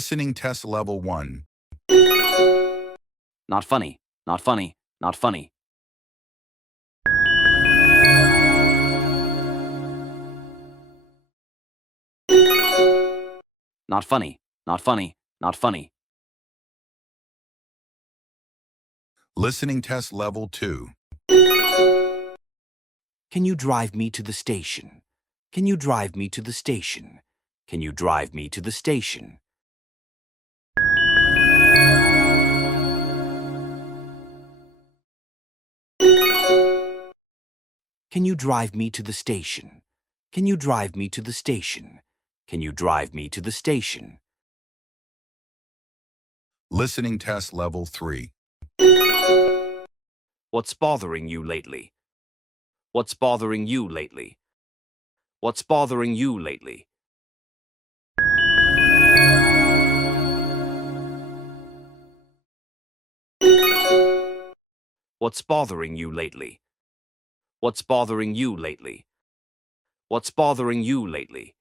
Listening test level 1. Not funny, not funny, not funny. Not funny, not funny, not funny. Listening test level 2. Can you drive me to the station? Can you drive me to the station? Can you drive me to the station? Can you drive me to the station? Can you drive me to the station? Can you drive me to the station? Listening test level 3. What's bothering you lately? What's bothering you lately? What's bothering you lately? What's bothering you lately? What's bothering you lately? What's bothering you lately?